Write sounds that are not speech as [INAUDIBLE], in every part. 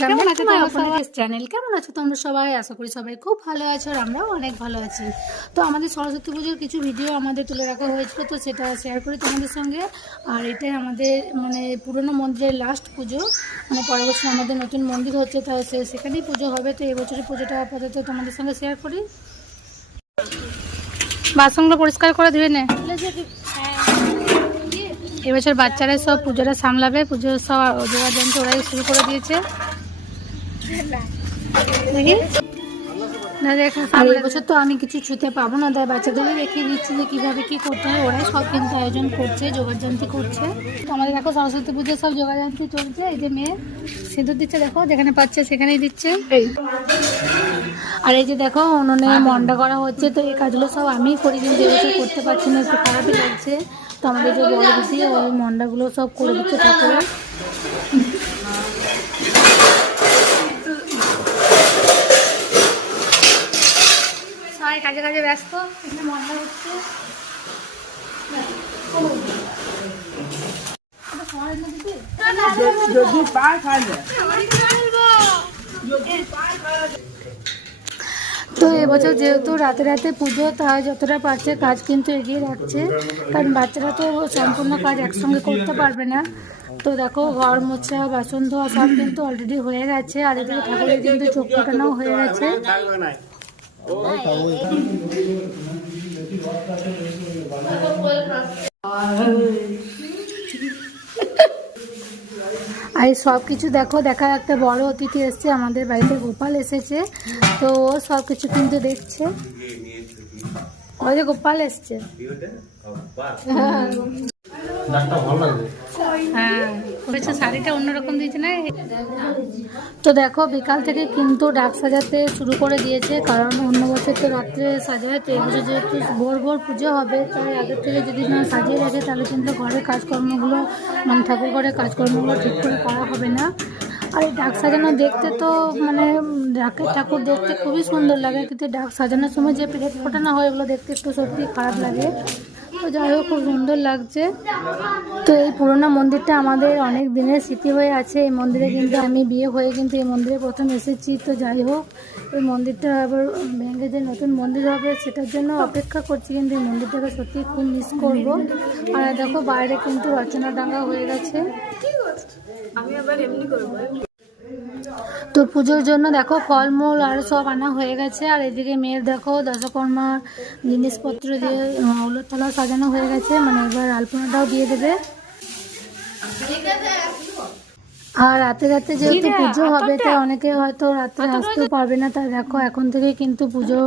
কেমন আছো তোমরা চ্যানেল কেমন আছো তোমরা সবাই? আশা করি সবাই খুব ভালো আছো আর আমরাও অনেক ভালো আছি। তো আমাদের সরস্বতী পুজোর কিছু ভিডিও আমাদের তুলে রাখা হয়েছিল তো সেটা শেয়ার করি তোমাদের সঙ্গে। আর এটাই আমাদের মানে পুরনো মন্দিরের লাস্ট পুজো। মানে পরের বছর আমাদের নতুন মন্দির হচ্ছে তো সেখানেই পুজো হবে। তো এবছরের পুজোটা আপাতত তোমাদের সঙ্গে শেয়ার করি। বাসনগুলো পরিষ্কার করে ধুয়ে নে। এবছর বাচ্চারা সব পুজোটা সামলাবে পুজোর সব যন্ত্র ওরাই শুরু করে দিয়েছে। দেখি। না দেখ আর এবছর তো আমি কিছু ছুতে পাবো না তাই বাচ্চাদেরই দেখিয়ে দিচ্ছি যে কীভাবে কী করতে হয়। ওরাই সব কিন্তু আয়োজন করছে করছে। তো আমাদের দেখো সরস্বতী পুজোর সব চলছে এই যে মেয়ে সিঁদুর দিচ্ছে দেখো যেখানে পাচ্ছে সেখানেই দিচ্ছে। আর এই যে দেখো উনুনে মন্ডা করা হচ্ছে তো এই কাজগুলো সব আমিই করি কিন্তু এবছর করতে পারছি না একটু খারাপই লাগছে। তো আমাদের যে বড় দিদি ওই মন্ডাগুলো সব করে দিচ্ছে ঠাকুরের। সবাই কাজে কাজে ব্যস্ত, এখানে মন্ডা হচ্ছে। তো এবছর যেহেতু রাতে রাতে পুজো তাই যতটা পারছে কাজ কিন্তু এগিয়ে রাখছে। কারণ বাচ্চারা তো সম্পূর্ণ কাজ একসঙ্গে করতে পারবে না। তো দেখো, ঘর মোছা, বাসন ধোয়া সব কিন্তু অলরেডি হয়ে গেছে। আর এদিকে ঠাকুরের কিন্তু চোখ কাটানোও হয়ে গেছে। [LAUGHS] আর সব কিছু দেখো দেখার একটা বড় অতিথি এসছে আমাদের বাড়িতে গোপাল এসেছে। তো ও সব কিছু কিন্তু দেখছে। ওই যে গোপাল এসছে। হ্যাঁ। করেছে শাড়িটা অন্যরকম দিয়েছে না? তো দেখো, বিকাল থেকে কিন্তু ডাক সাজাতে শুরু করে দিয়েছে, কারণ অন্য বছর তো রাত্রে সাজায়, তো এবছর যেহেতু ভোর ভোর পুজো হবে, তাই আগের থেকে যদি না সাজিয়ে রাখে, তাহলে কিন্তু ঘরের কাজকর্মগুলো মানে ঠাকুর ঘরের কাজকর্মগুলো ঠিক করে করা হবে না। আর এই ডাক সাজানো দেখতে তো মানে ডাকের ঠাকুর দেখতে খুবই সুন্দর লাগে, কিন্তু ডাক সাজানোর সময় যে প্লেট ফোটানো হয় ওগুলো দেখতে একটু সত্যি খারাপ লাগে। তো যাই হোক, খুব সুন্দর লাগছে। তো এই পুরোনো মন্দিরটা আমাদের অনেক দিনের স্মৃতি হয়ে আছে। এই মন্দিরে কিন্তু আমি বিয়ে হয়ে কিন্তু এই মন্দিরে প্রথম এসেছি। তো যাই হোক, এই মন্দিরটা আবার ভেঙে যে নতুন মন্দির হবে, সেটার জন্য অপেক্ষা করছি কিন্তু এই মন্দিরটাকে সত্যি খুব মিস করব। আর দেখো, বাইরে কিন্তু রচনা ডাঙ্গা হয়ে গেছে। তো পুজোর জন্য দেখো ফলমূল আর সব আনা হয়ে গেছে। আর এদিকে মেয়ের দেখো দশকর্মা জিনিসপত্র দিয়ে উলোর তলা সাজানো হয়ে গেছে। মানে এবার আলপনাটাও দিয়ে দেবে। আর রাতে রাতে যেহেতু পুজো হবে তাই অনেকে হয়তো রাত্রে আসতেও পারবে না। তাই দেখো এখন থেকে কিন্তু পুজো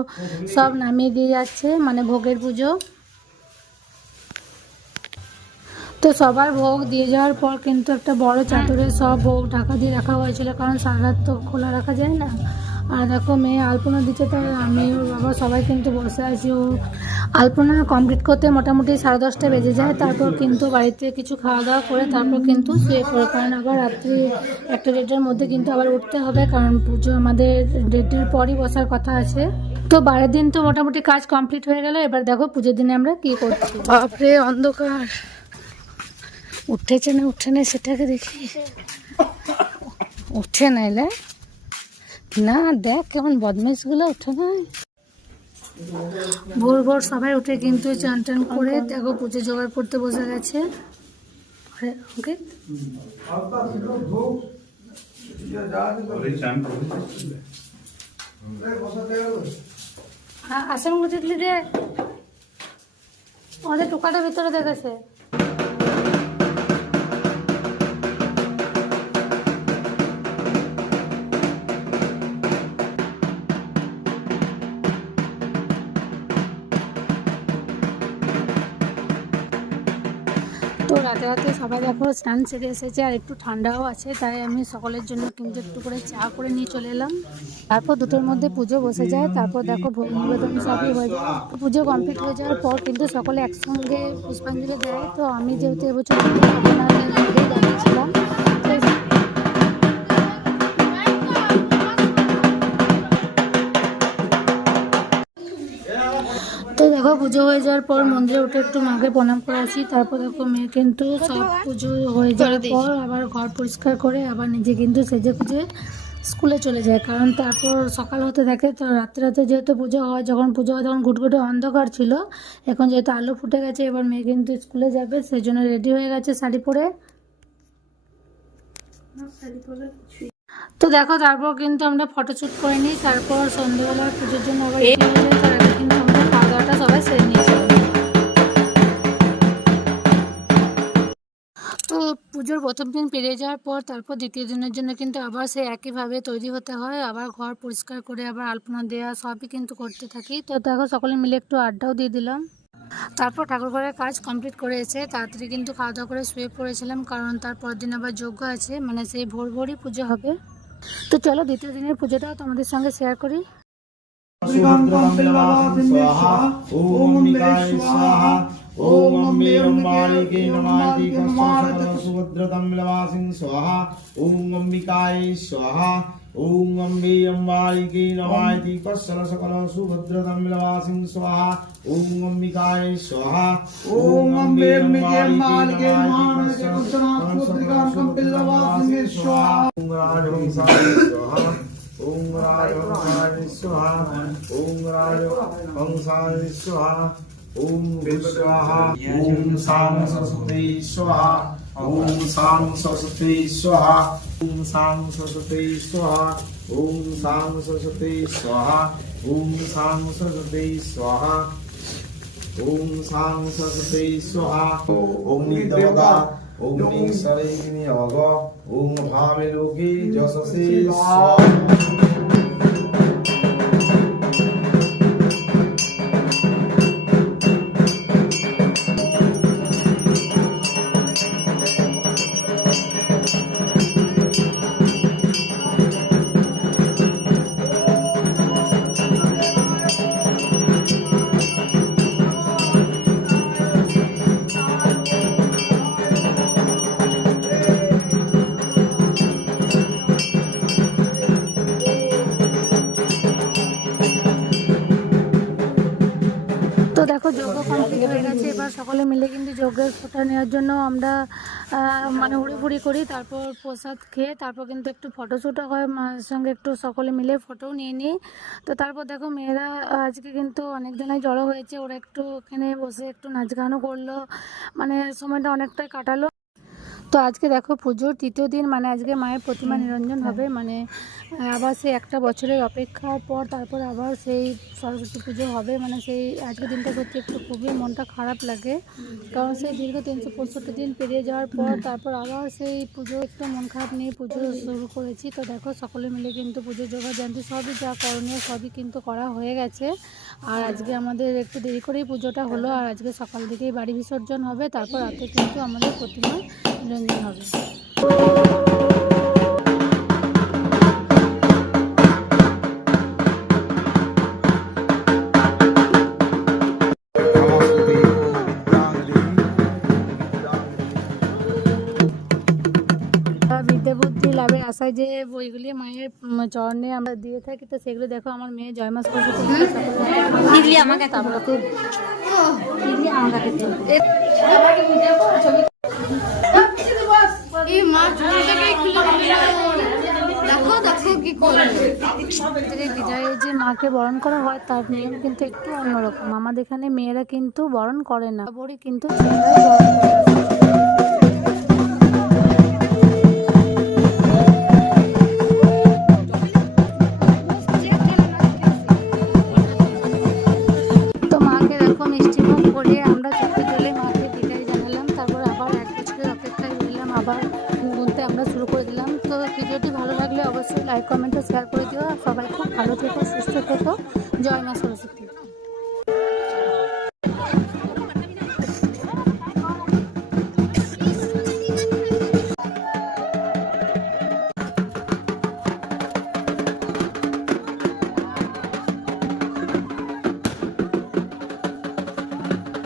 সব নামিয়ে দিয়ে যাচ্ছে মানে ভোগের পুজো। তো সবার ভোগ দিয়ে যাওয়ার পর কিন্তু একটা বড় চাদরে সব ভোগ ঢাকা দিয়ে রাখা হয়েছিল, কারণ সারা তো খোলা রাখা যায় না। আর দেখো, মেয়ে আলপনা দিচ্ছে তাই আমি ওর বাবা সবাই কিন্তু বসে আছি। ও আলপনা কমপ্লিট করতে মোটামুটি সাড়ে দশটা বেজে যায়। তারপর কিন্তু বাড়িতে কিছু খাওয়া দাওয়া করে তারপর কিন্তু শুয়ে পড়ে। কারণ আবার রাত্রি একটা ডেটের মধ্যে কিন্তু আবার উঠতে হবে, কারণ পুজো আমাদের ডেটের পরই বসার কথা আছে। তো বারের দিন তো মোটামুটি কাজ কমপ্লিট হয়ে গেল। এবার দেখো পুজোর দিনে আমরা কি করছি। বাপরে, অন্ধকার। উঠেছে না উঠে না সেটাকে দেখি। উঠে নাইলে না দেখ কেমন বদমাইশগুলো উঠে নাই ভোর ভোর সবাই উঠে কিন্তু চান টান করে দেখো পুজো জোগাড় করতে বসে গেছে। ওকে হ্যাঁ আসনগুলো দেখলি দে আমাদের টোকাটা ভিতরে দেখেছে রাতে রাতে সবাই দেখো স্নান সেরে এসেছে আর একটু ঠান্ডাও আছে, তাই আমি সকলের জন্য কিন্তু একটু করে চা করে নিয়ে চলে এলাম। তারপর দুটোর মধ্যে পুজো বসে যায়, তারপর দেখো ভোগ নিবেদন সবই হয়ে যায়। পুজো কমপ্লিট হয়ে যাওয়ার পর কিন্তু সকলে একসঙ্গে পুষ্পাঞ্জলি দেয়। তো আমি যেহেতু এবছর আপনাদের মধ্যেই দেখো পুজো হয়ে যাওয়ার পর মন্দিরে উঠে একটু মাকে প্রণাম করে আসি তারপর দেখো মেয়ে কিন্তু সব পুজো হয়ে যাওয়ার পর আবার ঘর পরিষ্কার করে আবার নিজে কিন্তু সেজে খুঁজে স্কুলে চলে যায়। কারণ তারপর সকাল হতে থাকে তো রাত্রে রাতে যেহেতু পুজো হয় যখন পুজো হয় তখন ঘুটঘুটে অন্ধকার ছিল। এখন যেহেতু আলো ফুটে গেছে এবার মেয়ে কিন্তু স্কুলে যাবে সেই জন্য রেডি হয়ে গেছে শাড়ি পরে। তো দেখো তারপর কিন্তু আমরা ফটোশ্যুট করে নিই। তারপর সন্ধ্যেবেলা পুজোর জন্য আবার পুজোর প্রথম দিন পেরিয়ে যাওয়ার পর, তারপর দ্বিতীয় দিনের জন্য কিন্তু আবার সেই একইভাবে তৈরি হতে হয়। আবার ঘর পরিষ্কার করে, আবার আলপনা দেওয়া সবই কিন্তু করতে থাকি। তো দেখো, সকলে মিলে একটু আড্ডাও দিয়ে দিলাম। তারপর ঠাকুর ঘরের কাজ কমপ্লিট করে এসে তাড়াতাড়ি কিন্তু খাওয়া দাওয়া করে শুয়ে পড়েছিলাম, কারণ তারপর দিন আবার যজ্ঞ আছে। মানে সেই ভোর ভোরই পুজো হবে। তো চলো, দ্বিতীয় দিনের পুজোটাও তোমাদের সঙ্গে শেয়ার করি। स्वाहा ओम निकाय स्वाहा ओम अम्बे अम्बालिके नमादि सुभद्रतम लवासिं स्वाहा ओम अम्बिकाय स्वाहा ओम अम्बे अम्बालिके नमायति कस्सल सकल सुभद्रतम लवासिं स्वाहा ओम अम्बिकाय स्वाहा ओम अम्बे अम्बालिके नमायति कस्सल सकल सुभद्रतम लवासिं स्वाहा ओम राजवंशाय स्वाहा ओम राय हंसाय स्वाहा ओम राय हंसाय स्वाहा ओम स्वाहा ओम शाम सरस्वती स्वाहा ओम शाम सरस्वती स्वाहा ओम शाम सरस्वती स्वाहा ओम शाम सरस्वती स्वाहा ओम शाम सरस्वती स्वाहा ओम शाम सरस्वती स्वाहा ओम देवदा ओम सरेगिनी अग ओम भावे लोके जससे स्वाहा সকলে মিলে কিন্তু যজ্ঞের ফোটা নেওয়ার জন্য আমরা মানে হুড়ি করি, তারপর প্রসাদ খেয়ে তারপর কিন্তু একটু ফটোশ্যুটও হয় মায়ের সঙ্গে একটু সকলে মিলে ফটোও নিয়ে নিই। তো তারপর দেখো মেয়েরা আজকে কিন্তু অনেক জনাই জড়ো হয়েছে, ওরা একটু এখানে বসে একটু নাচ গানও করল মানে সময়টা অনেকটাই কাটালো। তো আজকে দেখো পুজোর তৃতীয় দিন মানে আজকে মায়ের প্রতিমা নিরঞ্জন হবে মানে আবার সেই একটা বছরের অপেক্ষার পর তারপর আবার সেই সরস্বতী পুজো হবে মানে সেই আজকের দিনটা সত্যি একটু খুবই মনটা খারাপ লাগে। কারণ সেই দীর্ঘ তিনশো পঁয়ষট্টি দিন পেরিয়ে যাওয়ার পর তারপর আবার সেই পুজো একটু মন খারাপ নিয়ে পুজো শুরু করেছি। তো দেখো সকলে মিলে কিন্তু পুজো জোগাড় জানতে সবই যা করণীয় সবই কিন্তু করা হয়ে গেছে। আর আজকে আমাদের একটু দেরি করেই পুজোটা হলো আর আজকে সকাল থেকেই বাড়ি বিসর্জন হবে তারপর রাতে কিন্তু আমাদের প্রতিমা নিরঞ্জন হবে। বুদ্ধি লাভের আশায় যে বইগুলি মায়ের চরণে আমরা দিয়ে থাকি তো সেগুলো দেখো আমার মেয়ে জয় মাস জয়মা সরস্বতী আমাকে বিজয়ে যে মাকে বরণ করা হয়, তার নিয়ম কিন্তু একটু অন্যরকম। আমাদের এখানে মেয়েরা কিন্তু বরণ করে না। বড়ি কিন্তু ছেলেরা বরণ করে। comentas que algo